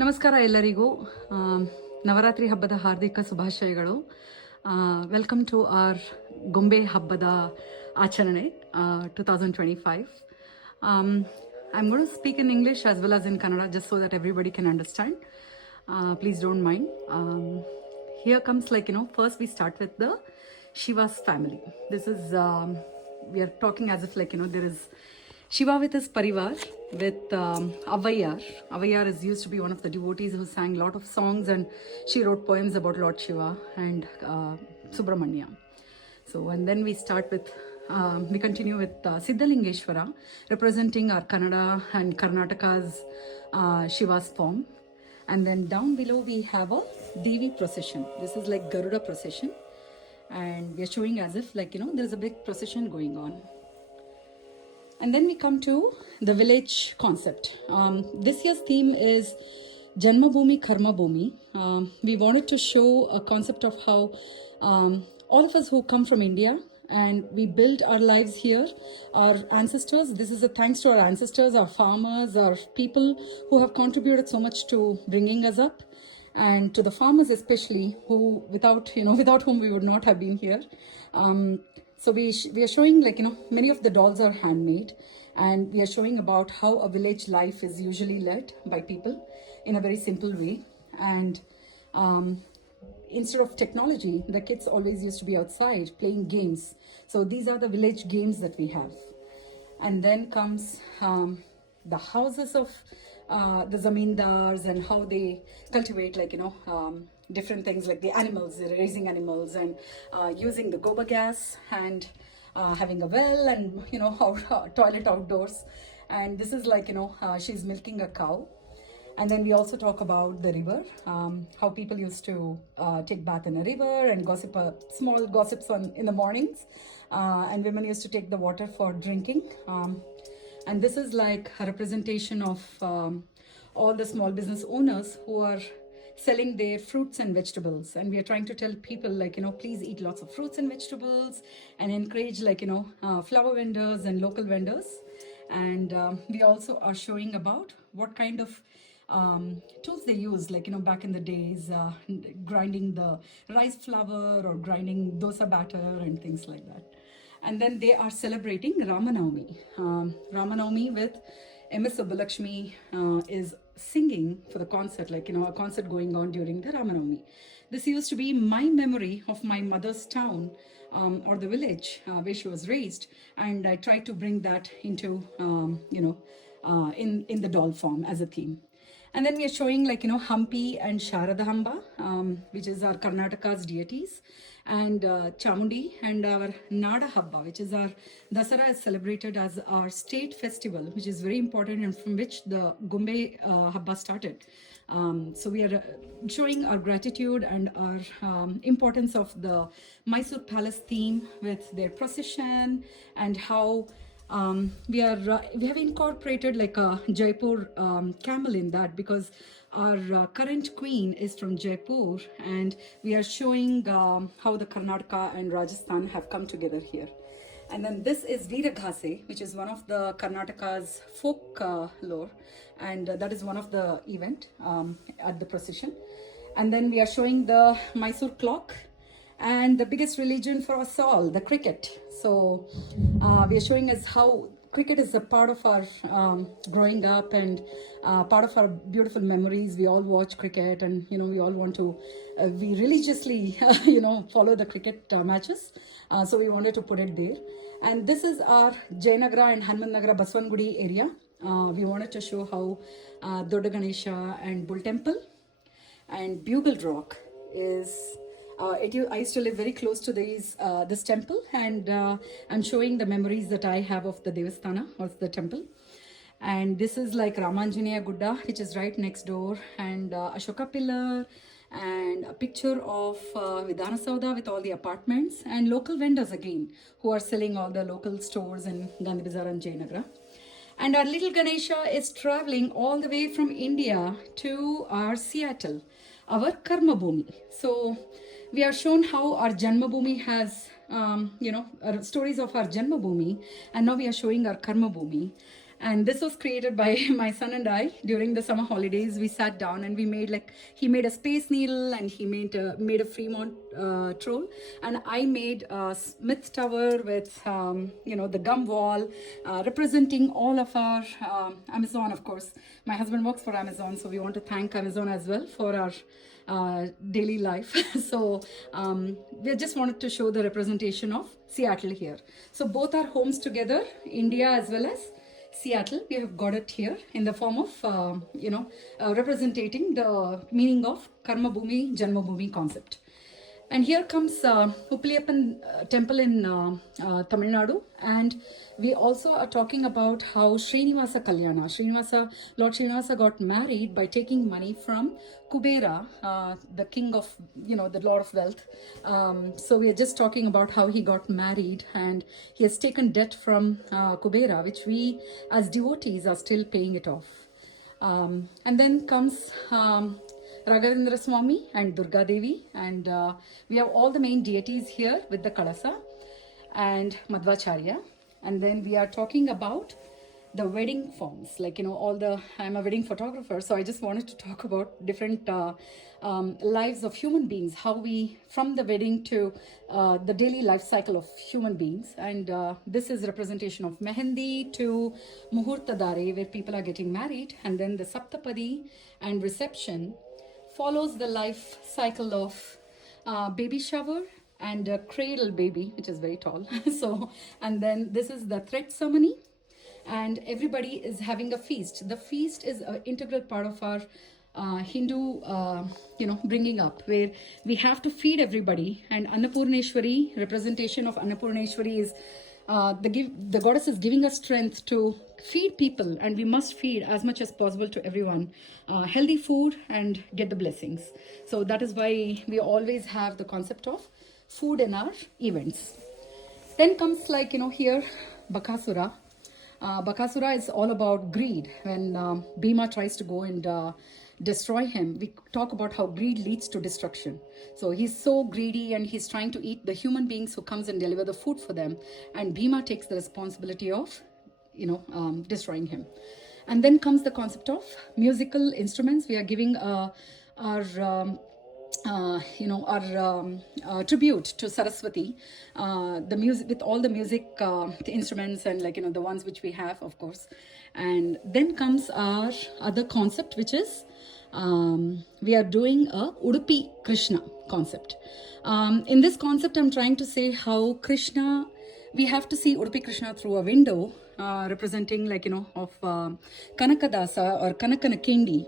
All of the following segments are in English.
ನಮಸ್ಕಾರ ಎಲ್ಲರಿಗೂ. ನವರಾತ್ರಿ ಹಬ್ಬದ ಹಾರ್ದಿಕ ಶುಭಾಶಯಗಳು. ವೆಲ್ಕಮ್ ಟು ಆರ್ ಗೊಂಬೆ ಹಬ್ಬದ ಆಚರಣೆ 2025. I'm going to speak in English as well as in Kannada just so that everybody can understand. Please don't mind. Here comes first we start with the Shiva's family. This is, we are talking as if there is Shiva with his parivar, with Avayar. Avayar is used to be one of the devotees who sang a lot of songs, and she wrote poems about Lord Shiva and Subramanya. So, and then we start with, we continue with Siddhalingeshwara, representing our Kannada and Karnataka's Shiva's form. And then down below we have a Devi procession. This is like Garuda procession. And we are showing as if there's a big procession going on. And then we come to the village concept. This year's theme is Janmabumi and Karmabumi. We wanted to show a concept of how all of us who come from India and we build our lives here, our ancestors, this is a thanks to our ancestors, our farmers, our people who have contributed so much to bringing us up, and to the farmers especially, who without whom we would not have been here. So we are showing many of the dolls are handmade, and we are showing about how a village life is usually led by people in a very simple way. And instead of technology, the kids always used to be outside playing games. So these are the village games that we have. And then comes the houses of the zamindars and how they cultivate different things like the animals, they're raising animals, and using the goba gas, and having a well, and toilet outdoors. And this is she's milking a cow. And then we also talk about the river, how people used to take bath in a river and gossip, small gossips in the mornings, and women used to take the water for drinking. And this is like a representation of all the small business owners who are selling their fruits and vegetables. And we are trying to tell people please eat lots of fruits and vegetables, and encourage flower vendors and local vendors. And we also are showing about what kind of tools they use, back in the days, grinding the rice flour or grinding dosa batter and things like that. And then they are celebrating Ramanavami. Ramanavami with M.S. Subbulakshmi is singing for the concert, a concert going on during the Ramanavami. This used to be my memory of my mother's town, or the village where she was raised, and I tried to bring that into in the doll form as a theme. And then we are showing Hampi and Sharada Hamba, which is our Karnataka's deities, and Chamundi, and our Nada Habba, which is our Dasara, is celebrated as our state festival, which is very important, and from which the Gombe Habba started. So we are showing our gratitude and our importance of the Mysore Palace theme with their procession, and how we have incorporated a Jaipur camel in that, because our current queen is from Jaipur, and we are showing how the Karnataka and Rajasthan have come together here. And then this is Veeraghase, which is one of the Karnataka's folk lore, and that is one of the event at the procession. And then we are showing the Mysore clock, and the biggest religion for us all, the cricket. So we are showing us how cricket is a part of our growing up, and part of our beautiful memories. We all watch cricket, and we all want to we religiously follow the cricket matches. So we wanted to put it there. And this is our Jayanagara and Hanumanagara Baswangudi area. We wanted to show how Dodda Ganesha and Bull Temple and Bugle Rock is I used to live very close to this temple, and I'm showing the memories that I have of the Devasthana, or the temple. And this is like Ramanjaneya Gudda, which is right next door, and Ashoka Pillar, and a picture of Vidhana Sauda with all the apartments, and local vendors again, who are selling all the local stores in Gandhi Bazaar and Jayanagara. And our little Ganesha is traveling all the way from India to our Seattle, our Karmabumi. So we are shown how our Janmabumi has, stories of our Janmabumi, and now we are showing our Karmabumi. And this was created by my son and I during the summer holidays. We sat down and we made he made a space needle, and he made a Fremont troll, and I made a Smith tower with the gum wall, representing all of our Amazon. Of course, my husband works for Amazon, so we want to thank Amazon as well for our daily life. So we just wanted to show the representation of Seattle here. So both our homes together, India as well as Seattle, we have got it here in the form of representing the meaning of Karmabumi, Janmabumi concept. And here comes Uppiliyappan temple in Tamil Nadu, and we also are talking about how Srinivasa Kalyana, Lord Srinivasa got married by taking money from Kubera, the king of, the Lord of Wealth. So we are just talking about how he got married, and he has taken debt from Kubera, which we as devotees are still paying it off. And then comes Raghavendra Swami and Durga Devi, and we have all the main deities here with the Kalasa and Madhvacharya. And then we are talking about the wedding forms, I'm a wedding photographer, so I just wanted to talk about different lives of human beings, how we, from the wedding to the daily life cycle of human beings. And this is representation of Mehendi to Muhurta Dare, where people are getting married, and then the Saptapadi and reception follows the life cycle of baby shower and a cradle baby, which is very tall. So, and then this is the thread ceremony, and everybody is having a feast. The feast is an integral part of our Hindu, bringing up, where we have to feed everybody. And Annapurneshwari, representation of Annapurneshwari is the goddess is giving us strength to feed people, and we must feed as much as possible to everyone healthy food and get the blessings. So that is why we always have the concept of food in our events. Then comes here Bakasura. Bakasura is all about greed. When Bhima tries to go and destroy him, we talk about how greed leads to destruction. So he's so greedy, and he's trying to eat the human beings who comes and deliver the food for them, and Bhima takes the responsibility of destroying him. And then comes the concept of musical instruments. We are giving our tribute to Saraswati, the music, with all the music, the instruments, and the ones which we have, of course. And then comes our other concept, which is we are doing a Udupi Krishna concept. In this concept, I'm trying to say how Krishna, we have to see Udupi Krishna through a window, representing of Kanakadasa or Kanakanakendi.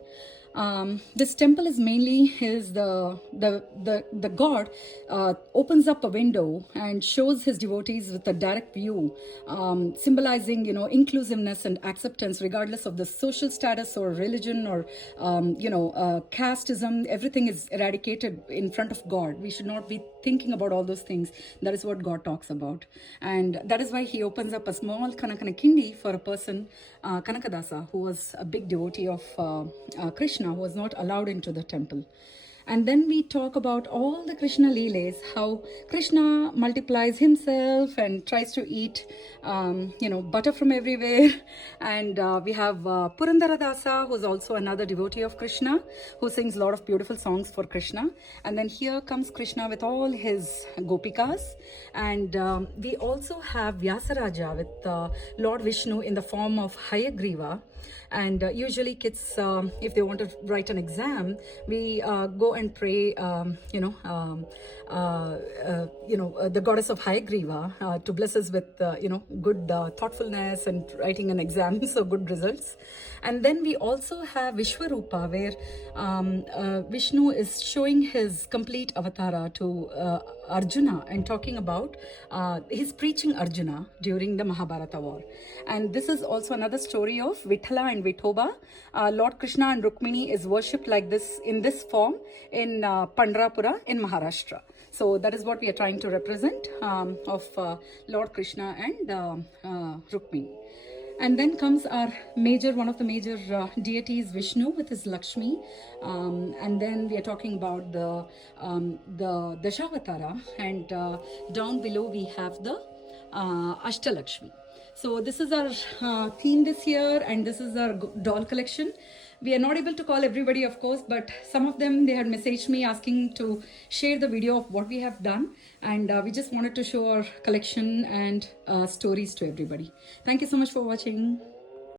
This temple is mainly the god opens up a window and shows his devotees with a direct view, symbolizing inclusiveness and acceptance regardless of the social status or religion or casteism. Everything is eradicated in front of God. We should not be thinking about all those things. That is what God talks about, and that is why he opens up a small Kanakanakindi for a person, Kanakadasa, who was a big devotee of Krishna, who was not allowed into the temple. And then we talk about all the Krishna Leelas, how Krishna multiplies himself and tries to eat, butter from everywhere. And we have Purandaradasa, who's also another devotee of Krishna, who sings a lot of beautiful songs for Krishna. And then here comes Krishna with all his gopikas. And we also have Vyasaraja with Lord Vishnu in the form of Hayagriva. And usually kids, if they want to write an exam, we go and pray, the goddess of Hayagriva to bless us with, good thoughtfulness and writing an exam, so good results. And then we also have Vishwarupa, where Vishnu is showing his complete avatara to Arjuna and talking about his preaching Arjuna during the Mahabharata war. And this is also another story of Vithala and Vithoba. Lord Krishna and Rukmini is worshipped like this in this form in Pandrapura in Maharashtra. So that is what we are trying to represent of Lord Krishna and Rukmini. And then comes our one of the major deities, Vishnu, with his Lakshmi. And then we are talking about the Dashavatara. And down below we have the Ashtalakshmi. So this is our theme this year, and this is our doll collection. We are not able to call everybody, of course, but some of them, they had messaged me asking to share the video of what we have done, and we just wanted to show our collection and stories to everybody. Thank you so much for watching.